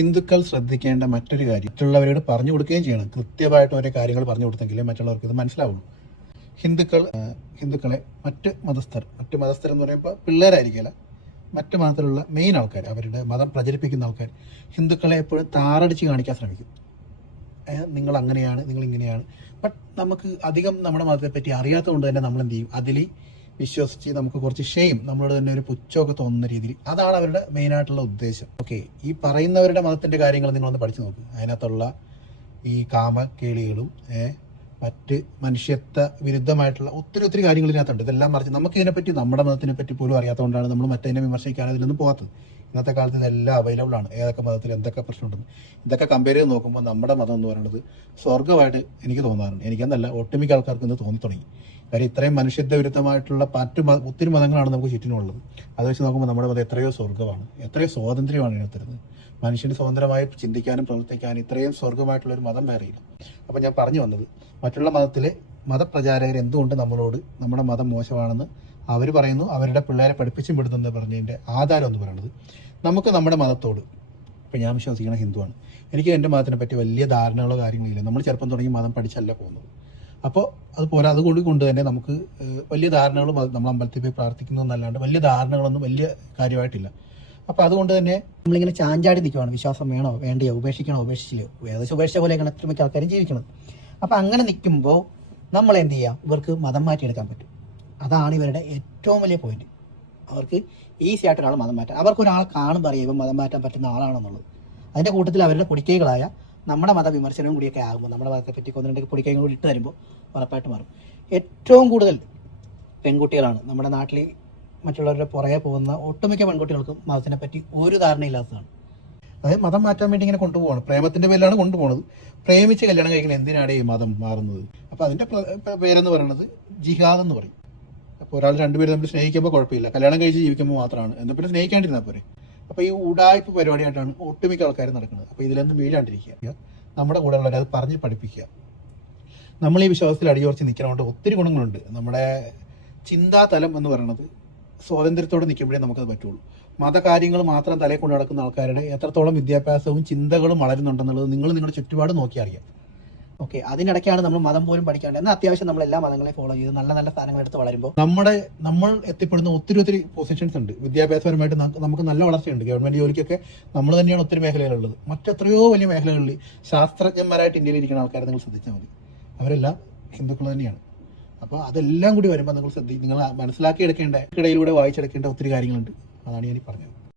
ഹിന്ദുക്കൾ ശ്രദ്ധിക്കേണ്ട മറ്റൊരു കാര്യം മറ്റുള്ളവരോട് പറഞ്ഞു കൊടുക്കുകയും ചെയ്യണം. കൃത്യമായിട്ട് ഓരോ കാര്യങ്ങൾ പറഞ്ഞു കൊടുത്തെങ്കിലേ മറ്റുള്ളവർക്ക് ഇത് മനസ്സിലാവുള്ളൂ. ഹിന്ദുക്കളെ മറ്റ് മതസ്ഥർ എന്ന് പറയുമ്പോൾ പിള്ളേരായിരിക്കില്ല, മറ്റു മതത്തിലുള്ള മെയിൻ ആൾക്കാർ, അവരുടെ മതം പ്രചരിപ്പിക്കുന്ന ആൾക്കാർ ഹിന്ദുക്കളെ എപ്പോഴും താറടിച്ച് കാണിക്കാൻ ശ്രമിക്കും. നിങ്ങൾ അങ്ങനെയാണ്, നിങ്ങൾ ഇങ്ങനെയാണ്. ബട്ട് നമുക്ക് അധികം നമ്മുടെ മതത്തെപ്പറ്റി അറിയാത്തത് കൊണ്ട് തന്നെ നമ്മൾ എന്ത് ചെയ്യും, അതിൽ വിശ്വസിച്ച് നമുക്ക് കുറച്ച് ഷെയിം, നമ്മളോട് തന്നെ ഒരു പുച്ഛമൊക്കെ തോന്നുന്ന രീതിയിൽ. അതാണ് അവരുടെ മെയിനായിട്ടുള്ള ഉദ്ദേശം. ഓക്കെ, ഈ പറയുന്നവരുടെ മതത്തിൻ്റെ കാര്യങ്ങൾ നിങ്ങളൊന്ന് പഠിച്ചു നോക്കും. അതിനകത്തുള്ള ഈ കാമക്കേളികളും മറ്റ് മനുഷ്യത്വ വിരുദ്ധമായിട്ടുള്ള ഒത്തിരി കാര്യങ്ങൾ ഇതിനകത്തുണ്ട്. ഇതെല്ലാം മറിച്ച് നമുക്ക് ഇതിനെപ്പറ്റി, നമ്മുടെ മതത്തിനെ പറ്റി പോലും അറിയാത്തതുകൊണ്ടാണ് നമ്മൾ മറ്റതിനെ വിമർശിക്കാനും ഇതിലൊന്നും പോകാത്തത്. ഇന്നത്തെ കാലത്ത് ഇതെല്ലാം അവൈലബിൾ ആണ്, ഏതൊക്കെ മതത്തിൽ എന്തൊക്കെ പ്രശ്നമുണ്ടെന്ന്. ഇതൊക്കെ കമ്പയർ ചെയ്ത് നോക്കുമ്പോൾ നമ്മുടെ മതം എന്ന് പറയുന്നത് സ്വർഗ്ഗമായിട്ട് എനിക്ക് തോന്നാറുണ്ട്. എനിക്കെന്നല്ല, ഒട്ടുമിക്ക ആൾക്കാർക്ക് ഇന്ന് തോന്നി തുടങ്ങി. കാര്യം ഇത്രയും മനുഷ്യത്വ വിരുദ്ധമായിട്ടുള്ള ഒത്തിരി മതങ്ങളാണ് നമുക്ക് ചുറ്റിനുള്ളത്. അത് വെച്ച് നോക്കുമ്പോൾ നമ്മുടെ മതം എത്രയോ സ്വർഗ്ഗമാണ്, എത്രയോ സ്വാതന്ത്ര്യമാണ് ഇതിനകത്തിരുന്നത്. മനുഷ്യന് സ്വതന്ത്രമായി ചിന്തിക്കാനും പ്രവർത്തിക്കാനും ഇത്രയും സ്വർഗ്ഗമായിട്ടുള്ളൊരു മതം വേറെയില്ല. അപ്പം ഞാൻ പറഞ്ഞു വന്നത്, മറ്റുള്ള മതത്തിലെ മതപ്രചാരകർ എന്തുകൊണ്ട് നമ്മളോട് നമ്മുടെ മതം മോശമാണെന്ന് അവർ പറയുന്നു, അവരുടെ പിള്ളേരെ പഠിപ്പിച്ചും വിടുന്നെന്ന് പറഞ്ഞതിൻ്റെ ആധാരം എന്ന് പറയുന്നത്, നമുക്ക് നമ്മുടെ മതത്തോട്, ഇപ്പം ഞാൻ വിശ്വസിക്കുന്ന ഹിന്ദുവാണ്, എനിക്ക് എൻ്റെ മതത്തിനെ പറ്റി വലിയ ധാരണകളോ കാര്യങ്ങളില്ല. നമ്മൾ ചെറുപ്പം തുടങ്ങി മതം പഠിച്ചല്ല പോകുന്നത്. അപ്പോൾ അതുപോലെ അതുകൊണ്ട് തന്നെ നമുക്ക് വലിയ ധാരണകൾ, നമ്മൾ അമ്പലത്തിൽ പോയി പ്രാർത്ഥിക്കുന്നതെന്നല്ലാണ്ട് വലിയ ധാരണകളൊന്നും വലിയ കാര്യമായിട്ടില്ല. അപ്പോൾ അതുകൊണ്ട് തന്നെ നമ്മളിങ്ങനെ ചാഞ്ചാടി നിൽക്കുവാണ്, വിശ്വാസം വേണോ വേണ്ടയോ, ഉപേക്ഷിക്കണോ ഉപേക്ഷിച്ചില്ലയോ, ഏകദേശം ഉപേക്ഷിച്ച പോലെയൊക്കെയാണ് എത്ര മിക്ക ആൾക്കാരും ജീവിക്കുന്നത്. അപ്പോൾ അങ്ങനെ നിൽക്കുമ്പോൾ നമ്മൾ എന്ത് ചെയ്യുക, ഇവർക്ക് മതം മാറ്റിയെടുക്കാൻ പറ്റും. അതാണ് ഇവരുടെ ഏറ്റവും വലിയ പോയിന്റ്. അവർക്ക് ഈസി ആയിട്ട് ഒരാൾ മതം മാറ്റാം. അവർക്ക് ഒരാളെ കാണുമ്പോൾ അറിയാം ഇവൻ മതം മാറ്റാൻ പറ്റുന്ന ആളാണെന്നുള്ളത്. അതിൻ്റെ കൂട്ടത്തിൽ അവരുടെ പൊടിക്കൈകളായ നമ്മുടെ മത വിമർശനവും കൂടിയൊക്കെ ആകുമ്പോൾ, നമ്മുടെ മതത്തെ പറ്റി കൊന്നിട്ട് പൊടിക്കൈകൾ കൂടി ഇട്ട് തരുമ്പോൾ ഉറപ്പായിട്ട് മാറും. ഏറ്റവും കൂടുതൽ പെൺകുട്ടികളാണ് നമ്മുടെ നാട്ടിൽ മറ്റുള്ളവരുടെ പുറകെ പോകുന്ന ഒട്ടുമിക്ക പെൺകുട്ടികൾക്കും മതത്തിനെ പറ്റി ഒരു ധാരണയില്ലാത്തതാണ്. അതായത് മതം മാറ്റാൻ വേണ്ടി ഇങ്ങനെ കൊണ്ടുപോകണം, പ്രേമത്തിന്റെ പേരിലാണ് കൊണ്ടുപോകുന്നത്. പ്രേമിച്ച് കല്യാണം കഴിക്കണം, എന്തിനാണ് ഈ മതം മാറുന്നത്? അപ്പോൾ അതിന്റെ പേരെന്ന് പറയുന്നത് ജിഹാദ് എന്ന് പറയും. അപ്പോൾ ഒരാൾ രണ്ടുപേരും തമ്മിൽ സ്നേഹിക്കുമ്പോൾ കുഴപ്പമില്ല, കല്യാണം കഴിച്ച് ജീവിക്കുമ്പോൾ മാത്രമാണ്, എന്നാൽ പിന്നെ സ്നേഹിക്കാണ്ടിരുന്നാൽ പോരെ. അപ്പോൾ ഈ ഉടായ്പ പരിപാടിയായിട്ടാണ് ഒട്ടുമിക്ക ആൾക്കാർ നടക്കുന്നത്. അപ്പോൾ ഇതിലൊന്നും വീഴാണ്ടിരിക്കുക, നമ്മുടെ കൂടെ ഉള്ളവരെ അത് പറഞ്ഞ് പഠിപ്പിക്കുക. നമ്മൾ ഈ വിശ്വാസത്തിൽ അടിയുറച്ച് നിൽക്കണോണ്ട് ഒത്തിരി ഗുണങ്ങളുണ്ട്. നമ്മുടെ ചിന്താതലം എന്ന് പറയുന്നത് സ്വാതന്ത്ര്യത്തോടെ നിൽക്കുമ്പോഴേ നമുക്കത് പറ്റുള്ളൂ. മതകാര്യങ്ങൾ മാത്രം തലയിൽ കൊണ്ട് നടക്കുന്ന ആൾക്കാരുടെ എത്രത്തോളം വിദ്യാഭ്യാസവും ചിന്തകളും വളരുന്നുണ്ടെന്നുള്ളത് നിങ്ങൾ നിങ്ങളുടെ ചുറ്റുപാട് നോക്കി അറിയാം. ഓക്കെ, അതിനിടയ്ക്കാണ് നമ്മൾ മതം പോലും പഠിക്കാണ്ട്. എന്നാൽ അത്യാവശ്യം നമ്മൾ എല്ലാ മതങ്ങളെ ഫോളോ ചെയ്ത് നല്ല നല്ല സ്ഥാനങ്ങൾ എടുത്ത് വളരുമ്പോൾ നമ്മൾ എത്തിപ്പെടുന്ന ഒത്തിരി പൊസിഷൻസ് ഉണ്ട്. വിദ്യാഭ്യാസപരമായിട്ട് നമുക്ക് നല്ല വളർച്ചയുണ്ട്. ഗവൺമെന്റ് ജോലിക്കൊക്കെ നമ്മൾ തന്നെയാണ് ഒത്തിരി മേഖലകളുള്ളത്. മറ്റെത്രയോ വലിയ മേഖലകളിൽ ശാസ്ത്രജ്ഞന്മാരായിട്ട് ഇന്ത്യയിൽ ഇരിക്കുന്ന ആൾക്കാരെ നിങ്ങൾ ശ്രദ്ധിച്ചാൽ മതി, അവരെല്ലാം ഹിന്ദുക്കൾ തന്നെയാണ്. അപ്പോൾ അതെല്ലാം കൂടി വരുമ്പോൾ നിങ്ങൾ മനസ്സിലാക്കിയെടുക്കേണ്ട, ഇടയിലൂടെ വായിച്ചെടുക്കേണ്ട ഒത്തിരി കാര്യങ്ങളുണ്ട്. അതാണ് ഞാൻ പറഞ്ഞത്.